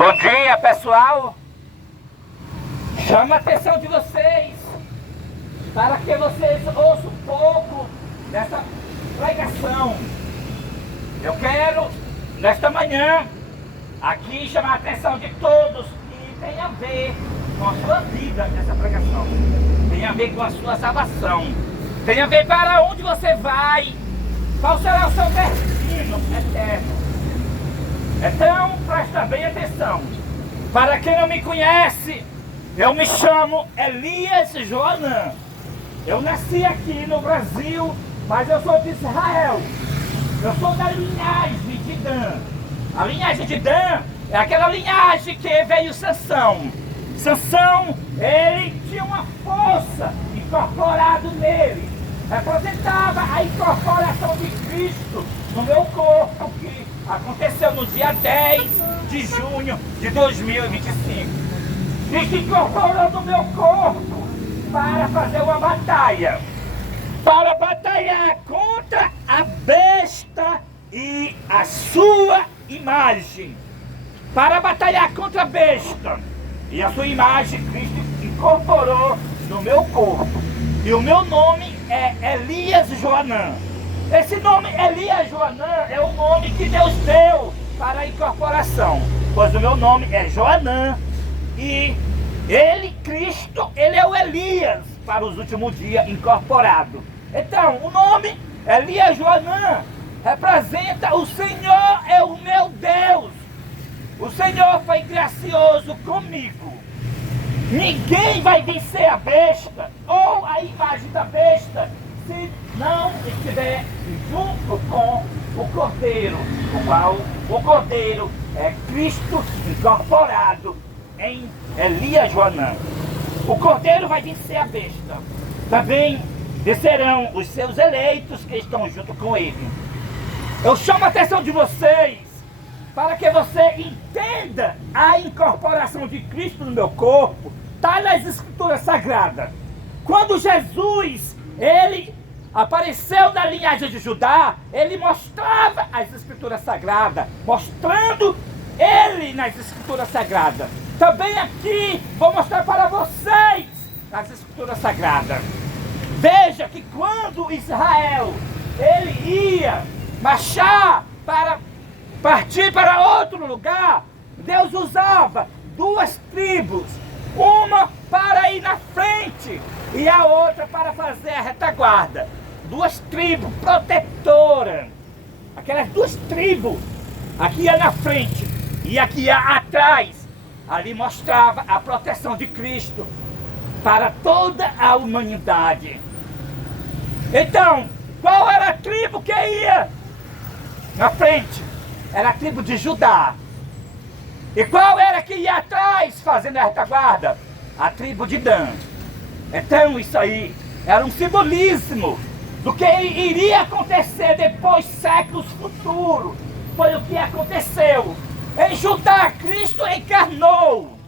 Bom dia, pessoal. Chama a atenção de vocês para que vocês ouçam um pouco dessa pregação. Eu quero, nesta manhã, aqui chamar a atenção de todos que tem a ver com a sua vida nessa pregação. Tem a ver com a sua salvação. Tem a ver para onde você vai, qual será o seu destino eterno. Então, presta bem atenção. Para quem não me conhece, eu me chamo Elias Joanã. Eu nasci aqui no Brasil, mas eu sou de Israel. Eu sou da linhagem de Dan. A linhagem de Dan é aquela linhagem que veio Sansão. Sansão, ele tinha uma força incorporada nele. Representava a incorporação de Cristo no meu corpo, que aconteceu no dia 10 de junho de 2025. Cristo incorporou no meu corpo para fazer uma batalha. Para batalhar contra a besta e a sua imagem. Para batalhar contra a besta e a sua imagem, Cristo incorporou no meu corpo. E o meu nome é Elias Joanã. Esse nome Elias Joanã é o nome que Deus deu para a incorporação. Pois o meu nome é Joanã e ele, Cristo, ele é o Elias para os últimos dias incorporado. Então, o nome Elias Joanã representa o Senhor é o meu Deus. O Senhor foi gracioso comigo. Ninguém vai vencer a besta ou a imagem da besta se não estiver junto com o Cordeiro, o qual o Cordeiro é Cristo incorporado em Elias Joanã. O Cordeiro vai vencer a besta. Também descerão os seus eleitos que estão junto com ele. Eu chamo a atenção de vocês para que você entenda a incorporação de Cristo no meu corpo. Está nas Escrituras Sagradas. Quando Jesus, ele apareceu na linhagem de Judá, ele mostrava as Escrituras Sagradas, mostrando ele nas Escrituras Sagradas. Também aqui vou mostrar para vocês as Escrituras Sagradas. Veja que quando Israel, ele ia marchar para partir para outro lugar, Deus usava duas tribos, uma para ir na frente e a outra para fazer a retaguarda. Duas tribos protetoras. Aquelas duas tribos, aqui ia na frente e aqui ia atrás. Ali mostrava a proteção de Cristo para toda a humanidade. Então, qual era a tribo que ia na frente? Era a tribo de Judá. E qual era que ia atrás fazendo a retaguarda? A tribo de Dan. Então isso aí era um simbolismo do que iria acontecer depois, séculos futuros. Foi o que aconteceu. Em Judá, Cristo encarnou.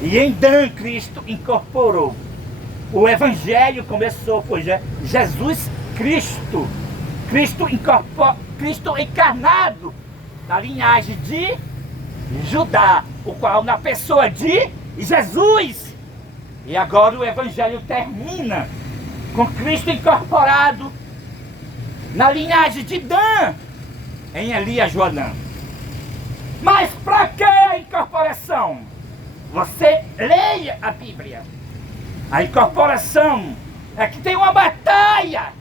E em Dan, Cristo incorporou. O Evangelho começou, pois Jesus Cristo. Cristo encarnado na linhagem de Judá, o qual na pessoa de Jesus. E agora o Evangelho termina com Cristo incorporado na linhagem de Dan, em Elias Joanã. Mas para que a incorporação? Você leia a Bíblia. A incorporação é que tem uma batalha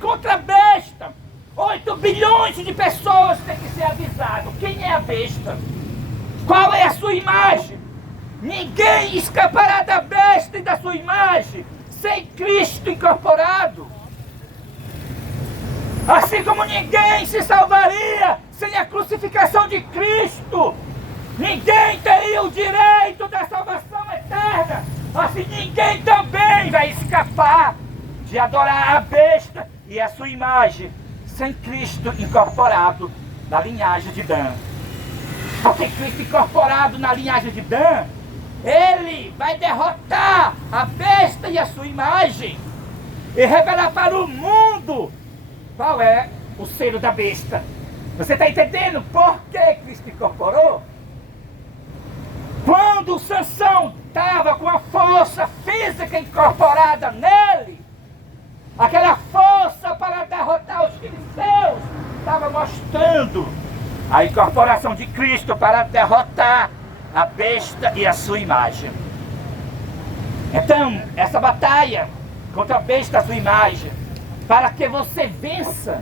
contra a besta. 8 bilhões de pessoas têm que ser avisadas. Quem é a besta? Qual é a sua imagem? Ninguém escapará da besta e da sua imagem sem Cristo incorporado. Assim como ninguém se salvaria sem a crucificação de Cristo. Ninguém teria o direito da salvação eterna. Assim ninguém também vai escapar de adorar a besta e a sua imagem sem Cristo incorporado na linhagem de Dan. Porque Cristo incorporado na linhagem de Dan, ele vai derrotar a besta e a sua imagem e revelar para o mundo qual é o selo da besta. Você está entendendo por que Cristo incorporou? Quando Sansão estava com a força física incorporada nele, aquela força para derrotar os filisteus estava mostrando a incorporação de Cristo para derrotar a besta e a sua imagem. Então, essa batalha contra a besta e a sua imagem, para que você vença,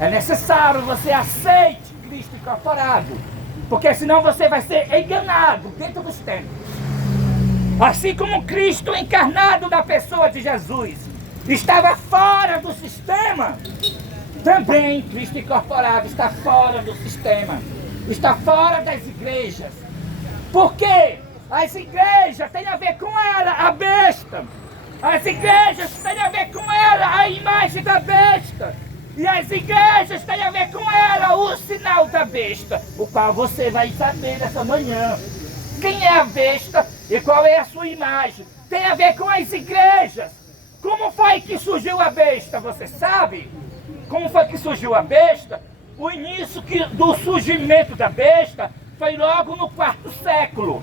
é necessário você aceite Cristo incorporado, porque senão você vai ser enganado dentro dos tempos. Assim como Cristo encarnado na pessoa de Jesus estava fora do sistema, também Cristo incorporado está fora do sistema, está fora das igrejas. Por quê? As igrejas têm a ver com ela, a besta. As igrejas têm a ver com ela, a imagem da besta. E as igrejas têm a ver com ela, o sinal da besta, o qual você vai saber nessa manhã. Quem é a besta e qual é a sua imagem? Tem a ver com as igrejas. Como foi que surgiu a besta? Você sabe? Como foi que surgiu a besta? O início do surgimento da besta foi logo no 4º século,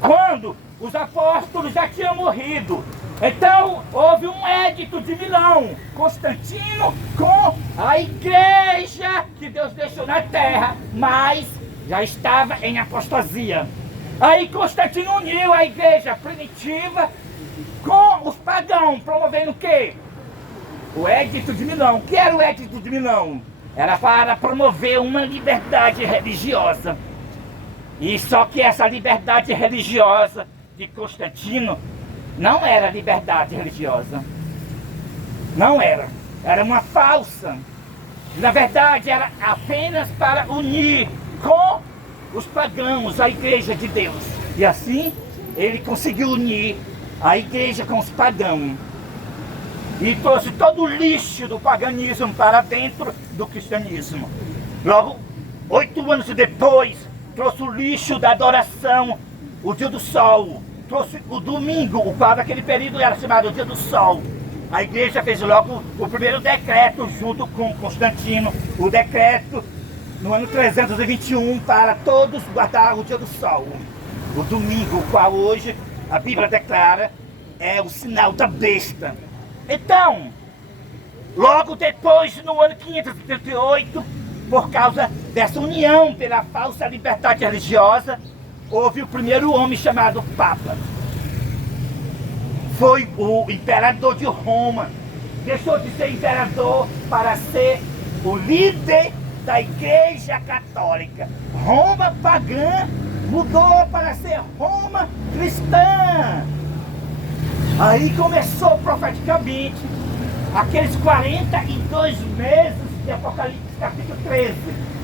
quando os apóstolos já tinham morrido. Então houve um edito de Milão, Constantino, com a igreja que Deus deixou na terra, mas já estava em apostasia. Aí Constantino uniu a igreja primitiva com os pagãos, promovendo o quê? O edito de Milão. O que era o edito de Milão? Era para promover uma liberdade religiosa. E só que essa liberdade religiosa de Constantino não era liberdade religiosa. Não era. Era uma falsa. Na verdade, era apenas para unir com os pagãos a igreja de Deus. E assim, ele conseguiu unir a igreja com os pagãos. E trouxe todo o lixo do paganismo para dentro do cristianismo. Logo, 8 anos depois, trouxe o lixo da adoração, o dia do sol. Trouxe o domingo, o qual naquele período era chamado o dia do sol. A igreja fez logo o primeiro decreto junto com Constantino, o decreto no ano 321 para todos guardar o dia do sol. O domingo, o qual hoje a Bíblia declara é o sinal da besta. Então, logo depois, no ano 538, por causa dessa união pela falsa liberdade religiosa, houve o primeiro homem chamado Papa. Foi o imperador de Roma. Deixou de ser imperador para ser o líder da Igreja Católica. Roma pagã mudou para ser Roma cristã. Aí começou profeticamente aqueles 42 meses de Apocalipse capítulo 13,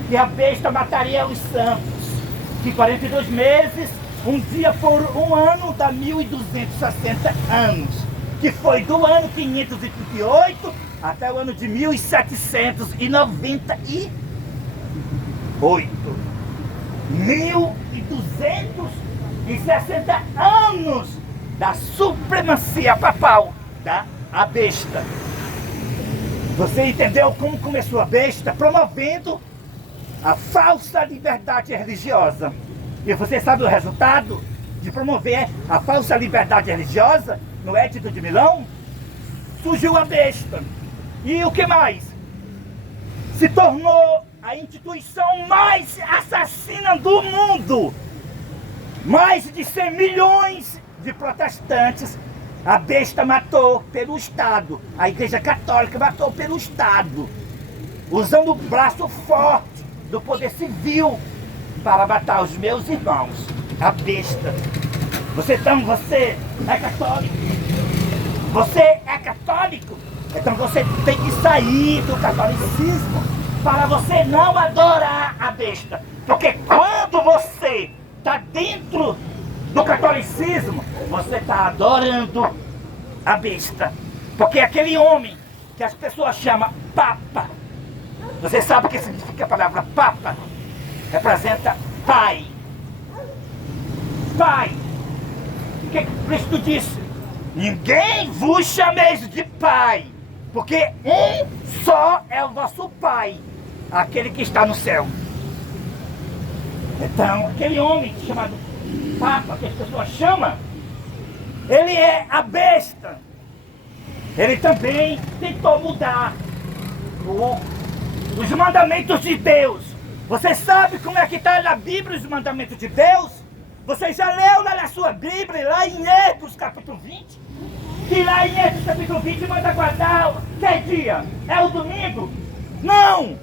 que a besta mataria os santos. Que 42 meses, um dia por um ano, dá 1260 anos. Que foi do ano 538 até o ano de 1798. 1260 anos da supremacia papal da besta. Você entendeu como começou a besta? Promovendo a falsa liberdade religiosa. E você sabe o resultado de promover a falsa liberdade religiosa no Edito de Milão? Surgiu a besta. E o que mais? Se tornou a instituição mais assassina do mundo. Mais de 100 milhões de protestantes a besta matou pelo Estado. A Igreja Católica matou pelo Estado, usando o braço forte do poder civil para matar os meus irmãos. A besta. Você é católico? Você é católico? Então você tem que sair do catolicismo para você não adorar a besta. Porque quando você está dentro do catolicismo, você está adorando a besta. Porque aquele homem que as pessoas chamam Papa, você sabe o que significa a palavra Papa? Representa Pai. Pai. O que Cristo disse? Ninguém vos chameis de Pai, porque um só é o vosso Pai, aquele que está no céu. Então, aquele homem chamado Papa, que as pessoas chamam, ele é a besta. Ele também tentou mudar os mandamentos de Deus. Você sabe como é que está na Bíblia os mandamentos de Deus? Você já leu lá na sua Bíblia, lá em Êxodo capítulo 20? Que lá em Êxodo capítulo 20 manda guardar que dia? É o domingo? Não!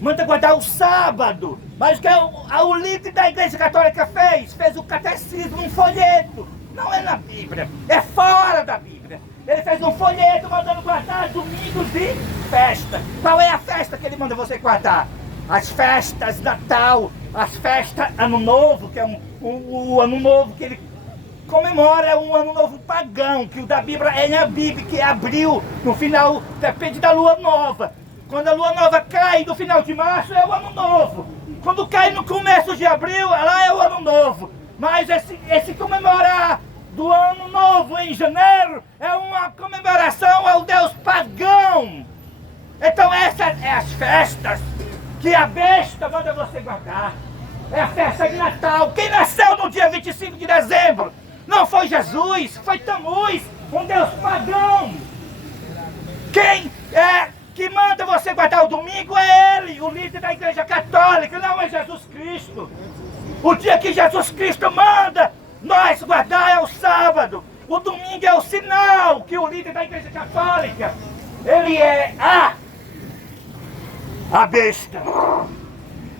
Manda guardar o sábado. Mas o que o líder da Igreja Católica fez? Fez o catecismo num folheto. Não é na Bíblia, é fora da Bíblia. Ele fez um folheto mandando guardar domingos e festa. Qual é a festa que ele manda você guardar? As festas Natal, as festas Ano Novo, que é o Ano Novo que ele comemora, é um Ano Novo pagão, que o da Bíblia é em Abib, que é abril, no final, depende da Lua Nova. Quando a Lua Nova cai no final de março, é o Ano Novo. Quando cai no começo de abril, lá é o Ano Novo. Mas esse comemorar do Ano Novo em janeiro é uma comemoração ao Deus pagão. Então essas é as festas que a besta manda você guardar. É a festa de Natal. Quem nasceu no dia 25 de dezembro? Não foi Jesus, foi Tamuz, um Deus pagão. Quem é que manda você guardar o domingo é ele, o líder da Igreja Católica, não é Jesus Cristo. O dia que Jesus Cristo manda nós guardar é o sábado. O domingo é o sinal que o líder da Igreja Católica, ele é a besta.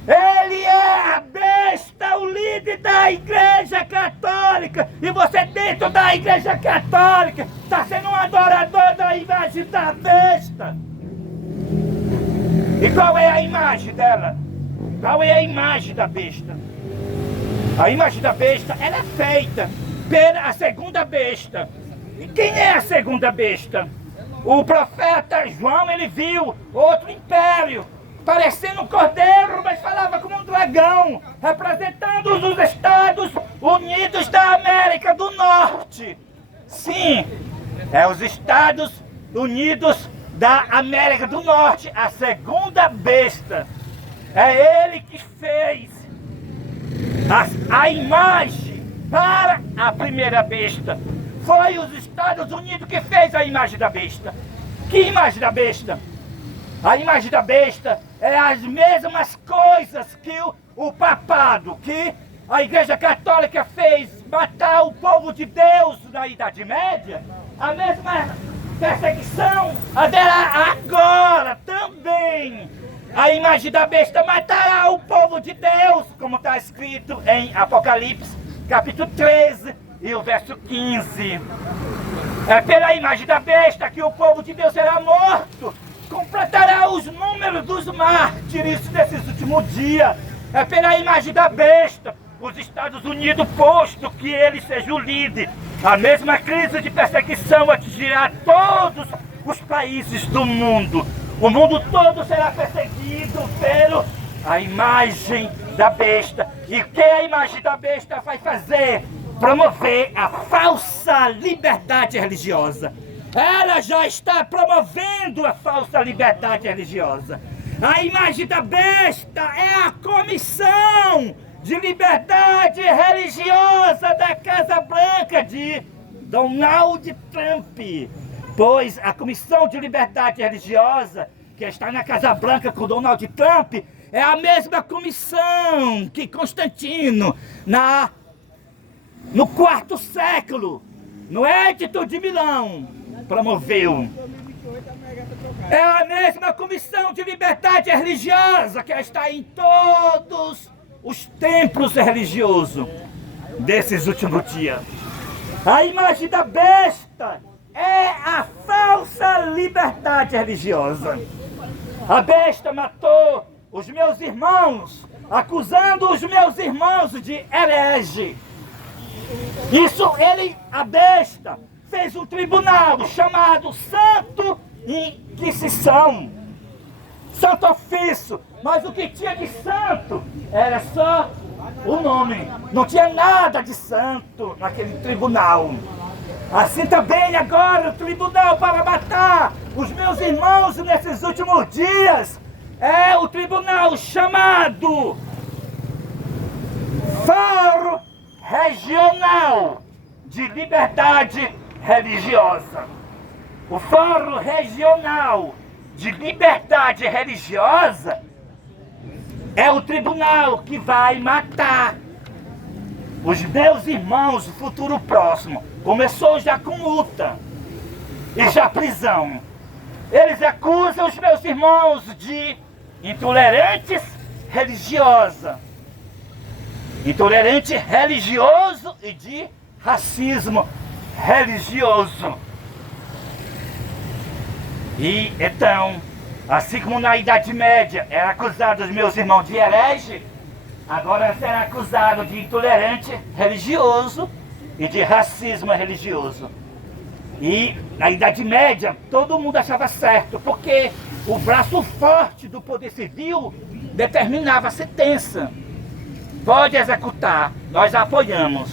Ele é a besta, o líder da Igreja Católica. E você dentro da Igreja Católica está sendo um adorador da imagem da besta. E qual é a imagem dela? Qual é a imagem da besta? A imagem da besta, ela é feita pela segunda besta. E quem é a segunda besta? O profeta João, ele viu outro império, parecendo um cordeiro, mas falava como um dragão, representando os Estados Unidos da América do Norte. Sim, é os Estados Unidos da América do Norte, a segunda besta. É ele que fez a imagem para a primeira besta. Foi os Estados Unidos que fez a imagem da besta. Que imagem da besta? A imagem da besta é as mesmas coisas que o papado, que a Igreja Católica fez matar o povo de Deus na Idade Média. A mesma perseguição, a dela agora também. A imagem da besta matará o povo de Deus, como está escrito em Apocalipse, capítulo 13 e o verso 15. É pela imagem da besta que o povo de Deus será morto, completará os números dos mártires desses últimos dias. É pela imagem da besta, os Estados Unidos, posto que ele seja o líder, a mesma crise de perseguição atingirá todos os países do mundo. O mundo todo será perseguido pela imagem da besta. E o que a imagem da besta vai fazer? Promover a falsa liberdade religiosa. Ela já está promovendo a falsa liberdade religiosa. A imagem da besta é a Comissão de Liberdade Religiosa da Casa Branca de Donald Trump. Pois a Comissão de Liberdade Religiosa, que está na Casa Branca com Donald Trump, é a mesma comissão que Constantino, no quarto século, no Edito de Milão, promoveu. É a mesma Comissão de Liberdade Religiosa que está em todos os templos religiosos desses últimos dias. A imagem da besta é a falsa liberdade religiosa. A besta matou os meus irmãos, acusando os meus irmãos de herege. Isso a besta, fez um tribunal chamado Santo Inquisição, Santo Ofício. Mas o que tinha de santo era só o nome, não tinha nada de santo naquele tribunal. Assim também agora o tribunal para matar os meus irmãos nesses últimos dias é o tribunal chamado Fórum Regional de Liberdade Religiosa. O Fórum Regional de Liberdade Religiosa é o tribunal que vai matar os meus irmãos do futuro próximo. Começou já com multa e já prisão. Eles acusam os meus irmãos de intolerantes religiosa. Intolerante religioso e de racismo religioso. E então, assim como na Idade Média era acusado os meus irmãos de herege, agora será acusado de intolerante religioso e de racismo religioso. E na Idade Média todo mundo achava certo, porque o braço forte do poder civil determinava a sentença. Pode executar, nós apoiamos.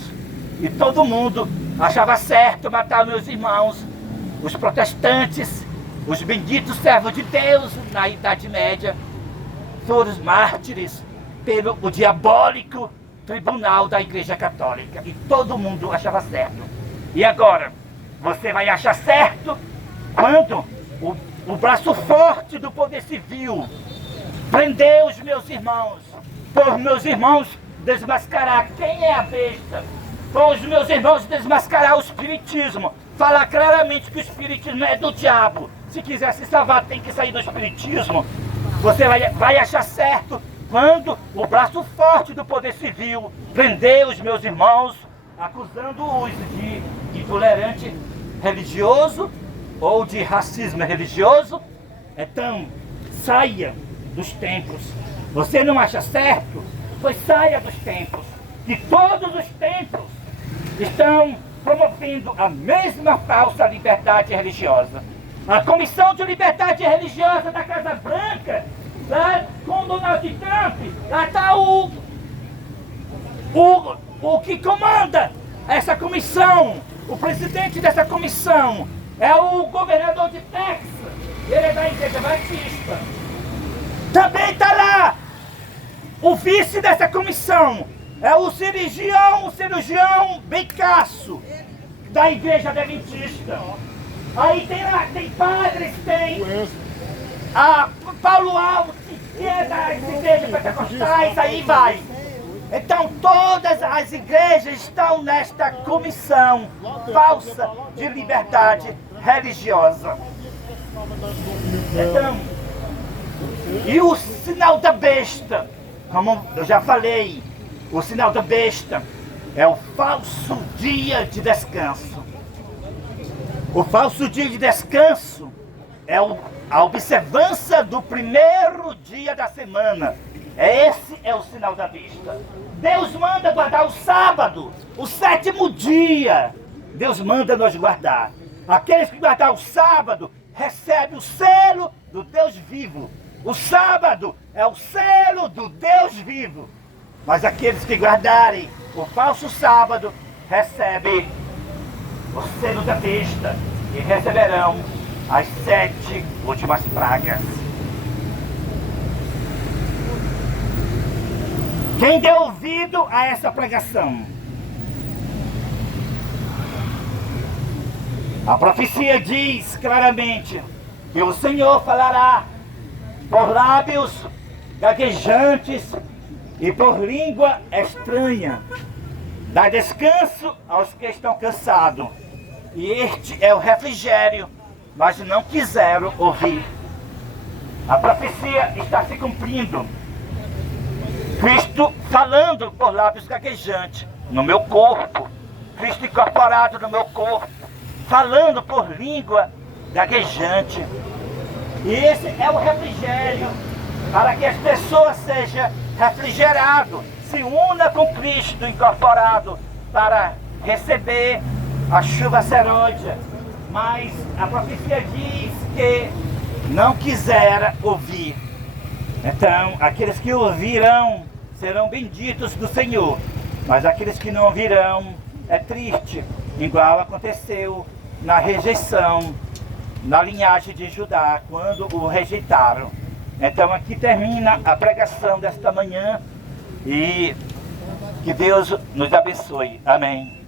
E todo mundo achava certo matar meus irmãos, os protestantes, os benditos servos de Deus na Idade Média, foram os mártires pelo o diabólico tribunal da Igreja Católica. E todo mundo achava certo. E agora, você vai achar certo quando o braço forte do poder civil prendeu os meus irmãos, por meus irmãos desmascarar quem é a besta, por os meus irmãos desmascarar o espiritismo, falar claramente que o espiritismo é do diabo. Se quiser se salvar tem que sair do espiritismo. Você vai achar certo quando o braço forte do poder civil prendeu os meus irmãos, acusando-os de intolerante religioso ou de racismo religioso. Então, saia dos templos. Você não acha certo? Pois saia dos templos. Que todos os templos estão promovendo a mesma falsa liberdade religiosa. A Comissão de Liberdade Religiosa da Casa Branca, lá com Donald Trump, lá está o que comanda essa comissão. O presidente dessa comissão é o governador de Texas, ele é da Igreja Batista. Também está lá o vice dessa comissão, é o cirurgião Becasso, da Igreja Adventista. Aí tem padres, tem Paulo Alves, que é das igrejas pentecostais, aí vai. Então todas as igrejas estão nesta comissão falsa de liberdade religiosa. Então, e o sinal da besta, como eu já falei, o sinal da besta é o falso dia de descanso. O falso dia de descanso é a observância do primeiro dia da semana. Esse é o sinal da besta. Deus manda guardar o sábado, o sétimo dia. Deus manda nós guardar. Aqueles que guardar o sábado recebem o selo do Deus vivo. O sábado é o selo do Deus vivo. Mas aqueles que guardarem o falso sábado recebem o selo da besta e receberão as 7 últimas pragas. Quem deu ouvido a essa pregação? A profecia diz claramente que o Senhor falará por lábios gaguejantes e por língua estranha. Dá descanso aos que estão cansados. E este é o refrigério, mas não quiseram ouvir. A profecia está se cumprindo. Cristo falando por lábios gaguejantes no meu corpo. Cristo incorporado no meu corpo, falando por língua gaguejante. E esse é o refrigério, para que as pessoas sejam refrigeradas, se una com Cristo incorporado para receber a chuva serôdia. Mas a profecia diz que não quiseram ouvir. Então, aqueles que ouvirão serão benditos do Senhor, mas aqueles que não ouvirão é triste, igual aconteceu na rejeição, na linhagem de Judá, quando o rejeitaram. Então aqui termina a pregação desta manhã e que Deus nos abençoe. Amém.